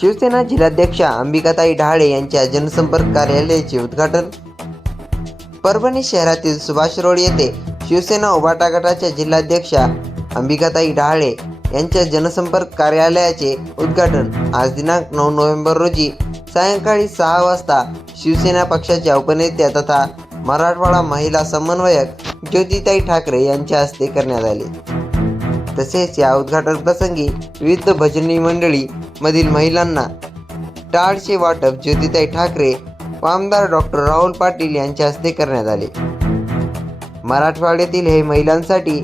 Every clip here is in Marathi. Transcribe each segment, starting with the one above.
शिवसेना जिल्हाध्यक्षा अंबिकाताई डहाळे यांच्या जनसंपर्क कार्यालयाचे उद्घाटन. परभणी शहरातील सुभाष रोड येथे शिवसेना उभाटा गटाच्या जिल्हाध्यक्षा अंबिकाताई डहाळे यांच्या जनसंपर्क कार्यालयाचे उद्घाटन. आज दिनांक नऊ नोव्हेंबर रोजी सायंकाळी सहा वाजता शिवसेना पक्षाच्या उपनेत्या तथा मराठवाडा महिला समन्वयक ज्योतिताई ठाकरे यांच्या हस्ते करण्यात आले. तसेच या उद्घाटन प्रसंगी विविध भजनी मंडळी मधील महिलांना टाळचे वाटप ज्योतिताई ठाकरे व आमदार डॉक्टर राहुल पाटील यांच्या हस्ते करण्यात आले. मराठवाड्यातील हे महिलांसाठी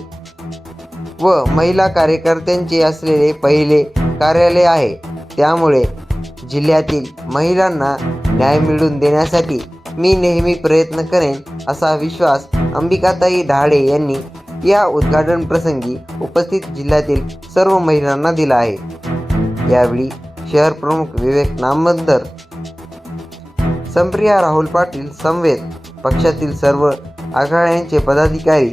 व महिला कार्यकर्त्यांचे असलेले पहिले कार्यालय आहे. त्यामुळे जिल्ह्यातील महिलांना न्याय मिळवून देण्यासाठी मी नेहमी प्रयत्न करेन असा विश्वास अंबिकाताई ढाळे यांनी या उद्घाटन प्रसंगी उपस्थित जिल्ह्यातील सर्व महिलांना दिला आहे. यावेळी शहर प्रमुख विवेक नामदर संप्रिया राहुल पाटील समवेत पक्षातील सर्व आघाड्यांचे पदाधिकारी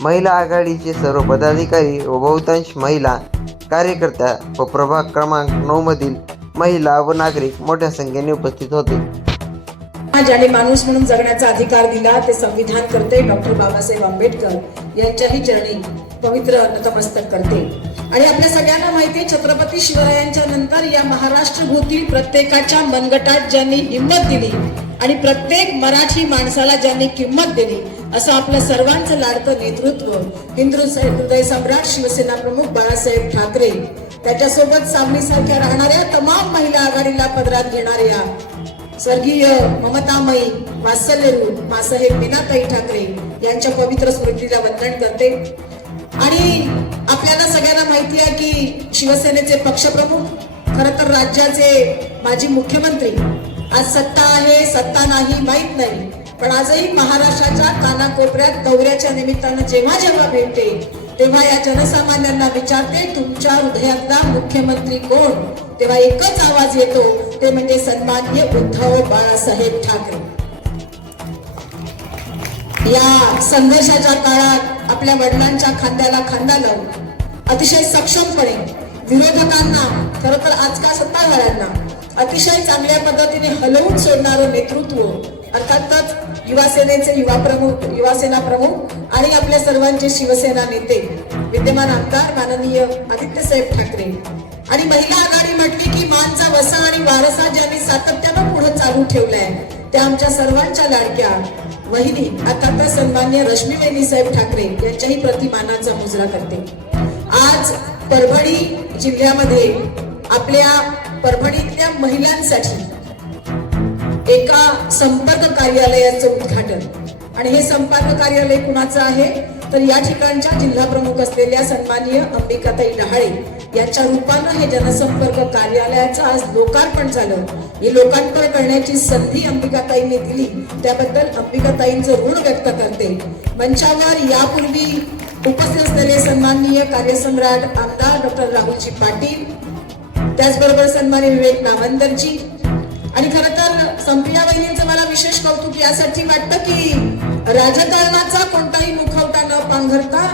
महिला आघाडीचे सर्व पदाधिकारी व बहुतांश महिला कार्यकर्त्या व प्रभाग क्रमांक नऊ मधील महिला व नागरिक मोठ्या संख्येने उपस्थित होते. ज्याने माणूस म्हणून जगण्याचा अधिकार दिला ते संविधान करते. डॉक्टर बाबासाहेब आंबेडकर यांच्याही चरणी पवित्र नतमस्तक करते. आणि आपल्या सगळ्यांना माहिती आहे छत्रपती शिवरायांच्या नंतर या महाराष्ट्र भूतील प्रत्येकाच्या मनगटात ज्यांनी हिंमत दिली आणि प्रत्येक मराठी माणसाला ज्यांनी किंमत दिली असं आपलं सर्वांचं लाडतं नेतृत्व हिंदू हृदय सम्राट शिवसेना प्रमुख बाळासाहेब ठाकरे त्याच्यासोबत सामनीसारख्या राहणाऱ्या तमाम महिला आघाडीला पदरात घेणाऱ्या स्वर्गीय ममतामयी वात्सल्यरूप मासाहेब मीनाताई ठाकरे यांच्या पवित्र स्मृतीला वंदन करते. आणि आपल्याला सगळ्यांना माहिती आहे की शिवसेनेचे पक्षप्रमुख खर तर राज्याचे माजी मुख्यमंत्री. आज सत्ता आहे सत्ता नाही माहीत नाही. पण आजही महाराष्ट्राच्या कानाकोपऱ्यात दौऱ्याच्या निमित्तानं जेव्हा जेव्हा भेटते तेव्हा या जनसामान्यांना विचारते तुमच्या हृदयातला मुख्यमंत्री कोण? तेव्हा एकच आवाज येतो ते म्हणजे सन्मान्य उद्धव बाळासाहेब ठाकरे. या संघर्षाच्या काळात आपल्या वडिलांच्या खांद्याला खांदा लावून अतिशय सक्षमपणे विरोधकांना खर तर आजकाल सत्ताधाऱ्यांना अतिशय चांगल्या पद्धतीने हलवून सोडणारं नेतृत्व अर्थातच युवासेनेचे युवा प्रमुख युवासेना प्रमुख आणि आपल्या सर्वांचे शिवसेना नेते विद्यमान आमदार माननीय आदित्यसाहेब ठाकरे. आणि महिला आघाडी म्हटली की मानचा वसा आणि वारसा ज्यांनी सातत्यानं पुढे चालू ठेवलाय त्या आमच्या सर्वांच्या लाडक्या. वहिनी अर्थातच सन्मान्य रश्मी साहेब ठाकरे यांच्याही प्रतिमानाचा मुजरा करते. आज परभणी जिल्ह्यामध्ये आपल्या परभणीतल्या महिलांसाठी एका संपर्क कार्यालयाचं उद्घाटन. आणि हे संपर्क कार्यालय कुणाचं आहे? तर या ठिकाणच्या जिल्हा प्रमुख असलेल्या सन्माननीय अंबिकाताई डहाळे यांच्या रूपानं हे जनसंपर्क कार्यालयाचं आज लोकार्पण झालं. हे लोकार्पण करण्याची संधी अंबिकाताईंनी दिली. त्याबद्दल अंबिकाताईंचं ऋण व्यक्त करते. मंचावर यापूर्वी उपस्थित असलेले सन्माननीय कार्यसम्राट आमदार डॉक्टर राहुलजी पाटील त्याचबरोबर सन्मान्य विवेक नावंदरजी. आणि खर तर संप्रिया बहिणींचं मला विशेष कौतुक यासाठी वाटतं की राजकारणाचा कोणताही मुखवटा न पांघरता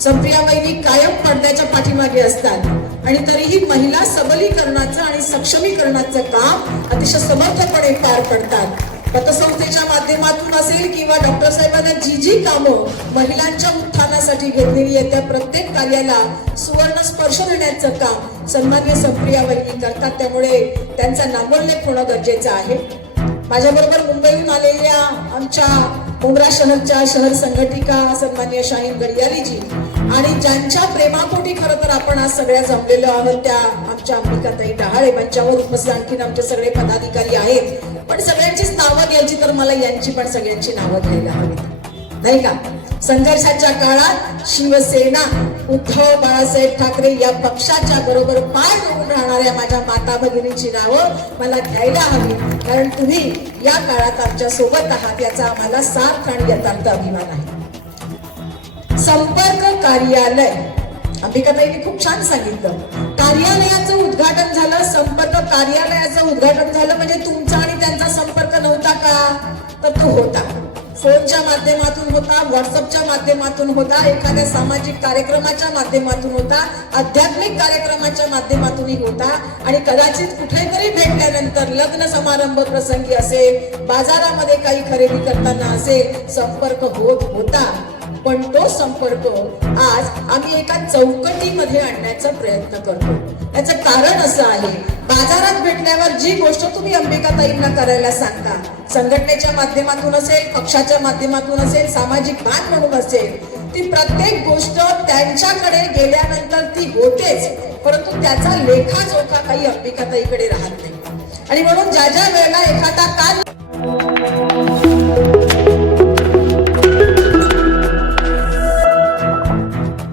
संप्रिया बहिणी कायम पडद्याच्या पाठीमागे असतात. आणि तरीही महिला सबलीकरणाचं आणि सक्षमीकरणाचं काम अतिशय समर्थपणे पार पडतात. पतसंस्थेच्या माध्यमातून असेल किंवा डॉक्टर साहेबांना जी जी कामं महिलांच्या उत्थानासाठी घेतलेली आहेत त्या प्रत्येक कार्याला सुवर्ण स्पर्श देण्याचं काम सन्मान्य संप्रिया वहिनी करतात. त्यामुळे त्यांचा नामोल्लेख होणं गरजेचं आहे. माझ्याबरोबर मुंबईहून आलेल्या आमच्या मुंब्रा शहरच्या शहर संघटिका सन्मान्य शाहीन गडियारीजी आणि ज्यांच्या प्रेमापोटी खरं तर आपण आज सगळ्या जमलेलो आहोत त्या आमच्या अंबिकाताई डहाळे मंचावर उपस्थित आणखीन आमचे सगळे पदाधिकारी आहेत. पण सगळ्यांचीच नावं घ्यायची तर मला यांची पण सगळ्यांची नावं घ्यायला हवीत. नाही का? संघर्षाच्या काळात शिवसेना उद्धव बाळासाहेब ठाकरे या पक्षाच्या बरोबर पाय रोवून राहणाऱ्या माझ्या माता भगिनींची नावं मला घ्यायला हवी कारण तुम्ही या काळात आमच्यासोबत आहात याचा आम्हाला सार्थ आणि यथार्थ अभिमान आहे. संपर्क कार्यालय अंबिकाताईंनी खूप छान सांगितलं. कार्यालयाचं उद्घाटन झालं संपर्क कार्यालयाचं उद्घाटन झालं म्हणजे तुमचा आणि त्यांचा संपर्क नव्हता का? तर तो होता. फोनच्या माध्यमातून होता व्हॉट्सअपच्या माध्यमातून होता एखाद्या सामाजिक कार्यक्रमाच्या माध्यमातून होता आध्यात्मिक कार्यक्रमाच्या माध्यमातूनही होता. आणि कदाचित कुठेतरी भेटल्यानंतर लग्न समारंभ प्रसंगी असेल बाजारामध्ये काही खरेदी करताना असेल संपर्क होत होता. पण तो संपर्क आज आम्ही एका चौकटीमध्ये आणण्याचा प्रयत्न करतो. याचं कारण असं आहे बाजारात भेटण्यावर जी गोष्ट तुम्ही अंबिकाताईंना करायला सांगता संघटनेच्या माध्यमातून असेल पक्षाच्या माध्यमातून असेल सामाजिक भान म्हणून असेल ती प्रत्येक गोष्ट त्यांच्याकडे गेल्यानंतर ती होतेच परंतु त्याचा लेखाजोखा काही अंबिकाताईकडे राहत नाही. आणि म्हणून ज्या ज्या वेळेला एखादा काल